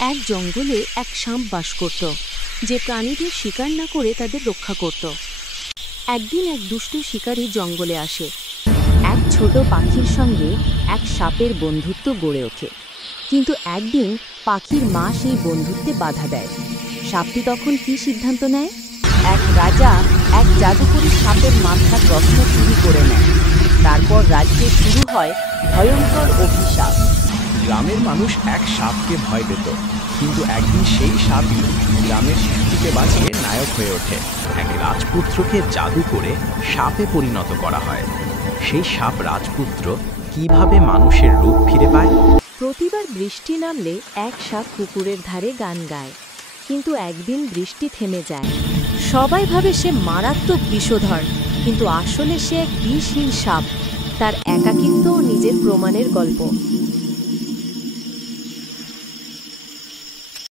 এক জঙ্গলে এক সাপ বাস করত, যে প্রাণীদের শিকার না করে তাদের রক্ষা করত। একদিন এক দুষ্ট শিকারী জঙ্গলে আসে। এক ছোট পাখির সঙ্গে এক সাপের বন্ধুত্ব গড়ে ওঠে। কিন্তু একদিন পাখির মা সেই বন্ধুত্বে বাধা দেয়। সাপটি তখন কী সিদ্ধান্ত নেয়? এক রাজা এক জাদুকরী সাপের মাথার রত্ন চুরি করে নেয়। তারপর রাজ্যে শুরু হয় ভয়ঙ্কর অভিশাপ। গ্রামের মানুষ এক সাপকে ভয় পেত, কিন্তু একদিন সেই সাপই গ্রামের শিশুটিকে বাঁচিয়ে নায়ক হয়ে ওঠে। এক রাজপুত্রকে জাদু করে সাপে পরিণত করা হয়। সেই সাপ রাজপুত্র কিভাবে মানুষের রূপ ফিরে পায়? প্রতিবার বৃষ্টি নামলে এক সাপ পুকুরের ধারে গান গায়। কিন্তু একদিন বৃষ্টি থেমে যায়। সবাই ভাবে সে মারাত্মক বিষধর, কিন্তু আসলে সে এক বিষহীন সাপ। তার একাকিত্ব ও নিজের প্রমাণের গল্প।